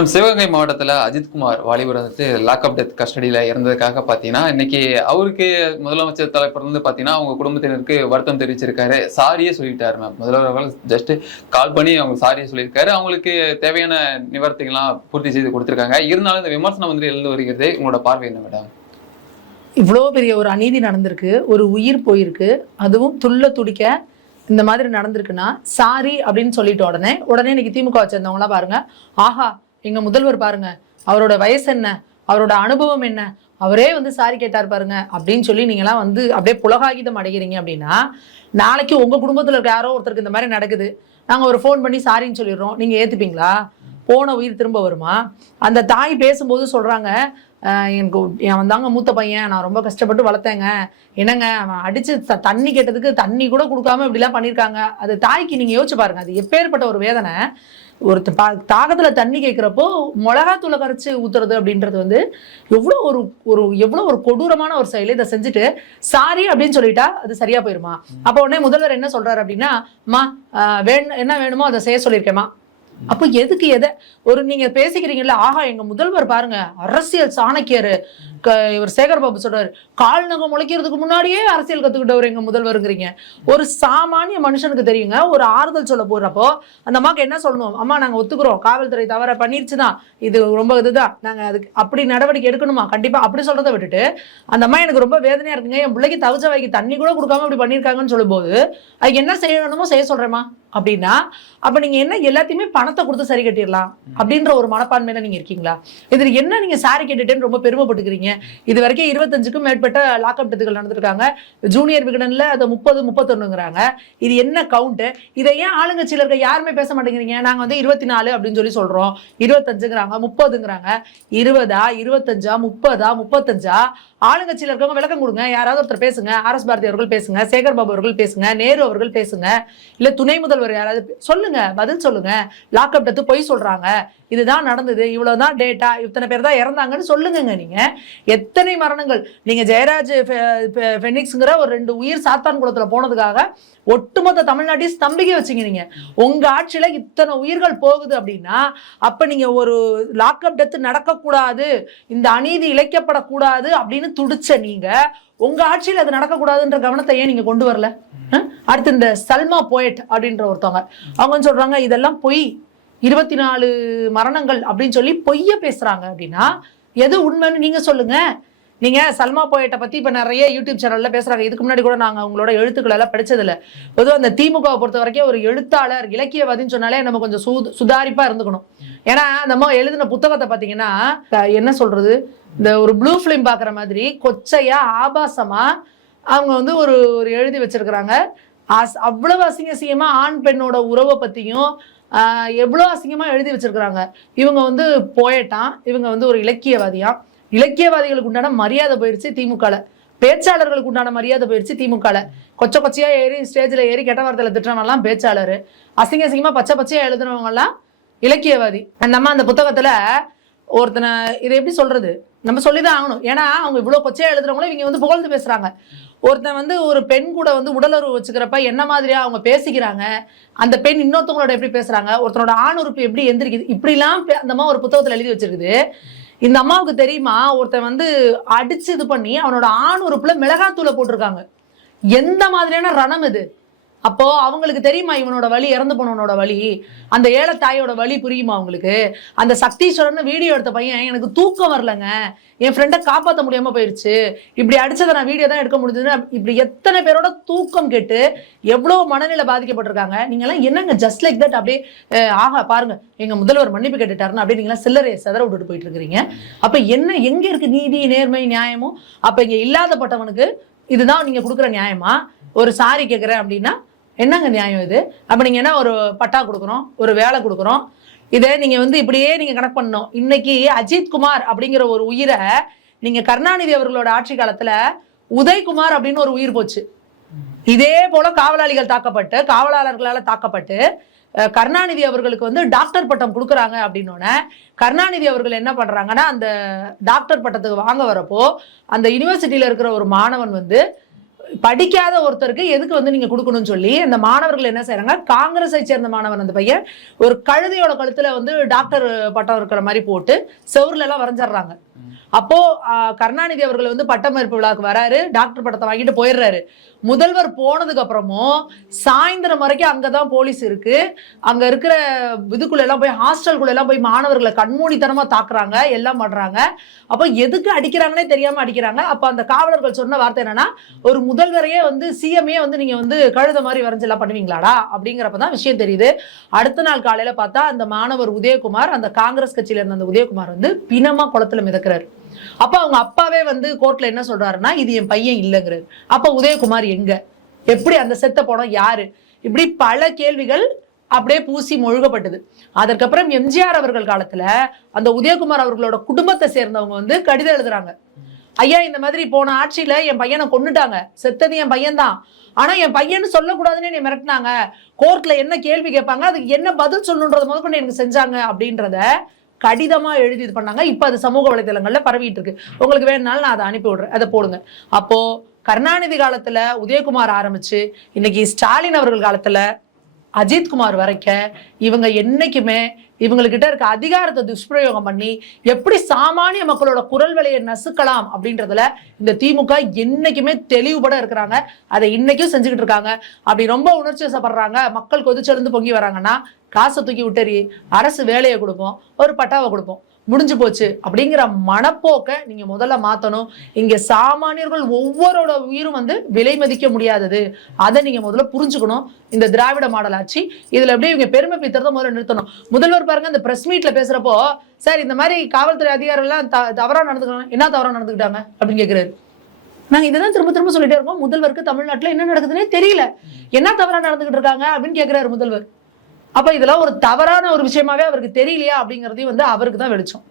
Madam Sivaganga மாவட்டத்தில் அஜித்குமார் வாலிபர் வந்துட்டு லாக்அப் டெத் கஸ்டடியில் இறந்ததுக்காக பார்த்தீங்கன்னா இன்னைக்கு அவருக்கு முதலமைச்சர் தலைப்புல இருந்து பார்த்தீங்கன்னா அவங்க குடும்பத்தினருக்கு வருத்தம் தெரிவிச்சிருக்காரு. சாரியே சொல்லிட்டாரு மேம். முதல்வர் அவர்கள் ஜஸ்ட் கால் பண்ணி அவங்க சாரியே சொல்லியிருக்காரு. அவங்களுக்கு தேவையான நிவர்த்திகள்லாம் பூர்த்தி செய்து கொடுத்துருக்காங்க. இருந்தாலும் இந்த விமர்சனம் வந்து எழுந்து வருகிறது. உங்களோட பார்வை என்ன மேடம்? இவ்வளோ பெரிய ஒரு அநீதி நடந்திருக்கு. ஒரு உயிர் போயிருக்கு. அதுவும் துள்ள துடிக்க இந்த மாதிரி நடந்திருக்குன்னா சாரி அப்படின்னு சொல்லிட்ட உடனே உடனே இன்னைக்கு திமுக வச்சிருந்தவங்களாம் பாருங்க. ஆஹா எங்க முதல்வர் பாருங்க அவரோட வயசு என்ன அவரோட அனுபவம் என்ன அவரே வந்து சாரி கேட்டார் பாருங்க அப்படின்னு சொல்லி நீங்களாம் வந்து அப்படியே புலகாகிதம் அடைகிறீங்க அப்படின்னா நாளைக்கு உங்க குடும்பத்துல இருக்க யாரோ ஒருத்தருக்கு இந்த மாதிரி நடக்குது. நாங்க ஒரு ஃபோன் பண்ணி சாரின்னு சொல்லிடுறோம். நீங்க ஏத்துப்பீங்களா? போன உயிர் திரும்ப வருமா? அந்த தாய் பேசும்போது சொல்றாங்க எனக்கு என் வந்தாங்க மூத்த பையன் நான் ரொம்ப கஷ்டப்பட்டு வளர்த்தேங்க. என்னங்க அவன் அடிச்சு த- தண்ணி கேட்டதுக்கு தண்ணி கூட கொடுக்காம இப்படிலாம் பண்ணியிருக்காங்க அது தாய்க்கு நீங்க யோசிச்சு பாருங்க அது எப்பேற்பட்ட ஒரு வேதனை. ஒரு பா- தாகத்துல தண்ணி கேட்குறப்போ மிளகாத்தூளை கரைச்சி ஊத்துறது அப்படின்றது வந்து எவ்வளோ ஒரு ஒரு எவ்வளோ ஒரு கொடூரமான ஒரு செயலை. இதை செஞ்சுட்டு சாரி அப்படின்னு சொல்லிட்டா அது சரியா போயிருமா? அப்போ உடனே முதல்வர் என்ன சொல்றாரு அப்படின்னா அம்மா ஆஹ் என்ன வேணுமோ அதை செய்ய சொல்லியிருக்கேம்மா. அப்போ எதுக்கு எதை? ஒரு நீங்க பேசிக்கிறீங்கல்ல ஆஹா எங்க முதல்வர் பாருங்க அரசியல் சாணக்கியர். இவர் சேகர் பாபு சொல்றாரு கால் நகம் முளைக்கிறதுக்கு முன்னாடியே அரசியல் கத்துக்கிட்டவர் எங்க முதல்வருங்கிறீங்க. ஒரு சாமானிய மனுஷனுக்கு தெரியுங்க ஒரு ஆறுதல் சொல்ல போறப்போ அந்த அம்மாக்கு என்ன சொல்லணும்? அம்மா நாங்க ஒத்துக்கிறோம் காவல்துறை தவற பண்ணிருச்சுதான் இது ரொம்ப இதுதான் நாங்க அதுக்கு அப்படி நடவடிக்கை எடுக்கணுமா? கண்டிப்பா அப்படி சொல்றதை விட்டுட்டு அந்த அம்மா எனக்கு ரொம்ப வேதனையா இருக்குங்க என் பிள்ளைக்கு தவிச்ச வாய்க்கு தண்ணி கூட கொடுக்காம இப்படி பண்ணிருக்காங்கன்னு சொல்லும்போது அதுக்கு என்ன செய்யணுமோ செய்ய சொல்றேம்மா அப்படின்னா அப்ப நீங்க என்ன எல்லாத்தையுமே பணத்தை கொடுத்து சரி கட்டிடலாம் அப்படின்ற ஒரு மனப்பான்மையில நீங்க இருக்கீங்களா? இதுல என்ன நீங்க சாரி கேட்டுட்டேன்னு ரொம்ப பெருமைப்பட்டுக்கிறீங்க? இது வரைக்கும் இருபத்தஞ்சுக்கும் மேற்பட்ட லாக்அப் டெத்துகள் நடந்திருக்காங்க. ஜூனியர் விகடனில் அது முப்பது முப்பத்தொன்னுங்கிறாங்க. இது என்ன கவுண்ட் இதை ஏன் ஆளுங்கட்சியில் இருக்க யாருமே பேச மாட்டேங்கிறீங்க? நாங்கள் வந்து இருபத்தி நாலு அப்படின்னு சொல்லி சொல்றோம். இருபத்தஞ்சுங்கிறாங்க முப்பதுங்கிறாங்க. இருபதா இருபத்தஞ்சா முப்பதா முப்பத்தஞ்சா? ஆளுங்கட்சியில் இருக்கவங்க விளக்கம் கொடுங்க. யாராவது ஒருத்தர் பேசுங்க. ஆர் எஸ் பாரதி அவர்கள் பேசுங்க. சேகர் பாபு அவர்கள் பேசுங்க. நேரு அவர்கள் பேசுங்க. இல்ல துணை முதல்வர் யாராவது சொல்லுங்க. பதில் சொல்லுங்க. லாக்அப் டெத்து பொய் சொல்றாங்க. இதுதான் நடந்தது. இவ்வளவுதான் டேட்டா இத்தனை பேர் தான் இறந்தாங்கன்னு சொல்லுங்கங்க நீங்க. எத்தனை மரணங்கள்? நீங்க ஜெயராஜ் ஃபெ- ஃபெ- ஃபெனிக்ஸ்ங்கிற ஒரு ரெண்டு உயிர் சாத்தான் குளத்துல போனதுக்காக ஒட்டுமொத்த தமிழ்நாட்டையும் ஸ்தம்பிக்க வச்சுங்க நீங்க. உங்க ஆட்சியில இத்தனை உயிர்கள் போகுது அப்படின்னா அப்ப நீங்க ஒரு லாக்அப் டெத் நடக்கக்கூடாது இந்த அநீதி இழைக்கப்படக்கூடாது அப்படின்னு துடிச்ச நீங்க உங்க ஆட்சியில் அது நடக்கக்கூடாதுன்ற கவனத்தை ஏன் நீங்க கொண்டு வரல? அடுத்து இந்த சல்மா போயட் அப்படின்ற ஒருத்தவங்க. அவங்க வந்து சொல்றாங்க? இதெல்லாம் பொய். இருபத்தி நாலு மரணங்கள் அப்படின்னு சொல்லி பொய்ய பேசுறாங்க அப்படின்னா எது உண்மைன்னு நீங்கள் சொல்லுங்கள் நீங்கள் சல்மா போயட்டை பற்றி இப்போ நிறைய யூடியூப் சேனலில் பேசுகிறாங்க இதுக்கு முன்னாடி கூட நாங்கள் உங்களோட எழுத்துக்கள் எல்லாம் படித்ததில்ல பொதுவாக அந்த திமுகவை பொறுத்த வரைக்கும் ஒரு எழுத்தாளர் இலக்கியவாதின்னு சொன்னாலே நம்ம கொஞ்சம் சு சுதாரிப்பாக இருந்துக்கணும். ஏன்னா நம்ம எழுதின புத்தகத்தை பார்த்தீங்கன்னா என்ன சொல்கிறது இந்த ஒரு ப்ளூ ஃபிலிம் பார்க்குற மாதிரி கொச்சையாக ஆபாசமாக அவங்க வந்து ஒரு ஒரு எழுதி வச்சிருக்கிறாங்க. அஸ் அவ்வளவு அசிங்க அசிங்கமாக ஆண் பெண்ணோட உறவை பற்றியும் எவ்வளோ அசிங்கமாக எழுதி வச்சிருக்கிறாங்க? இவங்க வந்து போயட்டான் இவங்க வந்து ஒரு இலக்கியவாதியா? இலக்கியவாதிகளுக்கு உண்டான மரியாதை போயிடுச்சு திமுகல. பேச்சாளர்களுக்கு உண்டான மரியாதை போயிடுச்சு திமுகல. கொச்ச கொச்சையா ஏறி ஸ்டேஜில் ஏறி கெட்ட வார்த்தையில் திட்டுறவங்கலாம் பேச்சாளர். அசிங்க அசிங்கமாக பச்சை பச்சையாக எழுதுனவங்கலாம் இலக்கியவாதி. அந்த அம்மா அந்த புத்தகத்தில் ஒருத்தனை இதை எப்படி சொல்கிறது நம்ம சொல்லிதான் ஆகணும். ஏன்னா அவங்க இவ்வளோ கொச்சையாக எழுதுறவங்களும் இவங்க வந்து புகழ்ந்து பேசுறாங்க. ஒருத்தன் வந்து ஒரு பெண் கூட வந்து உடலுறவு வச்சுக்கிறப்ப என்ன மாதிரியா அவங்க பேசிக்கிறாங்க அந்த பெண் இன்னொருத்தவங்களோட எப்படி பேசுறாங்க ஒருத்தனோட ஆண் உறுப்பு எப்படி எந்திரிக்குது இப்படிலாம் பே- அந்த அம்மா ஒரு புத்தகத்தில் எழுதி வச்சிருக்குது. இந்த அம்மாவுக்கு தெரியுமா ஒருத்தன் வந்து அடிச்சு இது பண்ணி அவனோட ஆண் உறுப்புல மிளகாத்தூளை போட்டிருக்காங்க. எந்த மாதிரியான ரணம் இது? அப்போ அவங்களுக்கு தெரியுமா இவனோட வழி இறந்து போனவனோட வழி அந்த ஏழை தாயோட வலி புரியுமா அவங்களுக்கு? அந்த சக்தீஸ்வரன் வீடியோ எடுத்த பையன் எனக்கு தூக்கம் வரலங்க. என் ஃப்ரெண்டை காப்பாற்ற முடியாம போயிருச்சு. இப்படி அடிச்சதை நான் வீடியோ தான் எடுக்க முடிஞ்சதுன்னு இப்படி எத்தனை பேரோட தூக்கம் கேட்டு எவ்வளவு மனநிலை பாதிக்கப்பட்டிருக்காங்க. நீங்கெல்லாம் என்னங்க ஜஸ்ட் லைக் தட் அப்படியே ஆஹா பாருங்க. எங்க முதல்வர் மன்னிப்பு கேட்டுட்டாருன்னு அப்படியே நீங்களாம் சில்லறையை செதற விட்டுட்டு போயிட்டு இருக்கிறீங்க அப்ப என்ன எங்க இருக்கு நீதி நேர்மை நியாயமும் அப்ப இங்க இல்லாதப்பட்டவனுக்கு இதுதான் நீங்க கொடுக்குற நியாயமா? ஒரு சாரி கேட்குறேன் அப்படின்னா என்னங்க நியாயம் இது? அப்போ நீங்கள் என்ன ஒரு பட்டா கொடுக்குறோம் ஒரு வேலை கொடுக்குறோம் இதை நீங்கள் வந்து இப்படியே நீங்கள் கணக்கு பண்ணணும். இன்னைக்கு அஜித் குமார் அப்படிங்கிற ஒரு உயிரை நீங்கள் கருணாநிதி அவர்களோட ஆட்சி காலத்தில் உதய்குமார் அப்படின்னு ஒரு உயிர் போச்சு. இதே போல காவலாளிகள் தாக்கப்பட்டு காவலாளர்களால் தாக்கப்பட்டு கருணாநிதி அவர்களுக்கு வந்து டாக்டர் பட்டம் கொடுக்குறாங்க அப்படின்னோடனே கருணாநிதி அவர்கள் என்ன பண்ணுறாங்கன்னா அந்த டாக்டர் பட்டத்துக்கு வாங்க வரப்போ அந்த யூனிவர்சிட்டியில் இருக்கிற ஒரு மாணவன் வந்து படிக்காத ஒருத்தருக்கு எதுக்கு வந்து நீங்க கொடுக்கணும்னு சொல்லி அந்த மாணவர்கள் என்ன செய்யறாங்க காங்கிரஸை சேர்ந்த மாணவன் அந்த பையன் ஒரு கழுதையோட கழுத்துல வந்து டாக்டர் பட்டம் இருக்கிற மாதிரி போட்டு செவுர்ல எல்லாம் வரைஞ்சிடுறாங்க அப்போ கருணாநிதி அவர்கள் வந்து பட்டமளிப்பு விழாக்கு வராரு டாக்டர் படத்தை வாங்கிட்டு போயிடுறாரு. முதல்வர் போனதுக்கு அப்புறமும் சாயந்தரம் வரைக்கும் அங்கதான் போலீஸ் இருக்கு. அங்க இருக்கிற இதுக்குள்ள எல்லாம் போய் ஹாஸ்டல்குள்ள எல்லாம் போய் மாணவர்களை கண்மூடித்தனமா தாக்குறாங்க எல்லாம் பண்றாங்க. அப்போ எதுக்கு அடிக்கிறாங்கன்னே தெரியாம அடிக்கிறாங்க. அப்ப அந்த காவலர்கள் சொன்ன வார்த்தை என்னன்னா ஒரு முதல்வரையே வந்து சிஎம்ஏ வந்து நீங்க வந்து கழுத மாதிரி வரைஞ்சு எல்லாம் பண்ணுவீங்களாடா? அப்படிங்கிறப்பதான் விஷயம் தெரியுது. அடுத்த நாள் காலையில பார்த்தா அந்த மாணவர் உதயகுமார் அந்த காங்கிரஸ் கட்சியில இருந்த அந்த உதயகுமார் வந்து பிணமா குளத்துல மிதக்கிறாரு. அப்போ அவங்க அப்பாவே வந்து கோர்ட்ல என்ன சொல்றாருன்னா இது என் பையன் இல்லைங்கிறாரு அப்போ உதயகுமார் எங்க? எப்படி அந்த செத்த படம் யாரு? இப்படி பல கேள்விகள் அப்படியே பூசி மொழுகப்பட்டது. அதற்கப்புறம் எம்ஜிஆர் அவர்கள் காலத்துல அந்த உதயகுமார் அவர்களோட குடும்பத்தை சேர்ந்தவங்க வந்து கடிதம் எழுதுறாங்க. ஐயா இந்த மாதிரி போன ஆட்சியில என் பையனை கொன்னுட்டாங்க. செத்தது என் பையன்தான். ஆனா என் பையன்னு சொல்லக்கூடாதுன்னு என்னை மிரட்டினாங்க. கோர்ட்ல என்ன கேள்வி கேட்பாங்க அதுக்கு என்ன பதில் சொல்லணுன்றத முதற்கொண்டு எனக்கு செஞ்சாங்க அப்படின்றத கடிதமா எழுதி இது பண்ணாங்க. இப்ப அது சமூக வலைதளங்கள்ல பரவிட்டு இருக்கு. உங்களுக்கு வேணுனாலும் நான் அதை அனுப்பி விடுறேன். அதை போடுங்க. அப்போ கருணாநிதி காலத்துல உதயகுமார் ஆரம்பிச்சு இன்னைக்கு ஸ்டாலின் அவர்கள் காலத்துல அஜித்குமார் வரைக்கும் இவங்க என்னைக்குமே இவங்கக்கிட்ட இருக்க அதிகாரத்தை துஷ்பிரயோகம் பண்ணி எப்படி சாமானிய மக்களோட குரல் விலையை நசுக்கலாம் அப்படின்றதுல இந்த திமுக என்னைக்குமே தெளிவுபட இருக்கிறாங்க. அதை இன்னைக்கும் செஞ்சுக்கிட்டு இருக்காங்க. அப்படி ரொம்ப உணர்ச்சி வசப்படுறாங்க. மக்கள் கொதிச்செழுந்து பொங்கி வராங்கன்னா காசை தூக்கி விட்டறி அரசு வேலையை கொடுப்போம் ஒரு பட்டாவை கொடுப்போம். முடிஞ்சு போச்சு. அப்படிங்கிற மனப்போக்கை நீங்க முதல்ல மாத்தணும். இங்க சாமானியர்கள் ஒவ்வொருட உயிரும் வந்து விலை மதிக்க முடியாதது. அதை நீங்க முதல்ல புரிஞ்சுக்கணும். இந்த திராவிட மாடல் ஆட்சி இதுல அப்படியே இவங்க பெருமை பித்தறத முதல்ல நிறுத்தணும். முதல்வர் பாருங்க இந்த பிரஸ் மீட்ல பேசுறப்போ சார் இந்த மாதிரி காவல்துறை அதிகாரிகள் எல்லாம் த- தவறா நடந்துக்கணும் என்ன தவறா நடந்துக்கிட்டாங்க? அப்படின்னு கேக்குறாரு. நாங்க இதெல்லாம் திரும்ப திரும்ப சொல்லிட்டே இருக்கோம். முதல்வருக்கு தமிழ்நாட்டுல என்ன நடக்குதுன்னே தெரியல. என்ன தவறா நடந்துகிட்டு இருக்காங்க அப்படின்னு கேக்குறாரு முதல்வர். அப்ப இதெல்லாம் ஒரு தவறான ஒரு விஷயமாவே அவருக்கு தெரியலையா அப்படிங்கிறதையும் வந்து அவருக்கு தான் வெளிச்சம்.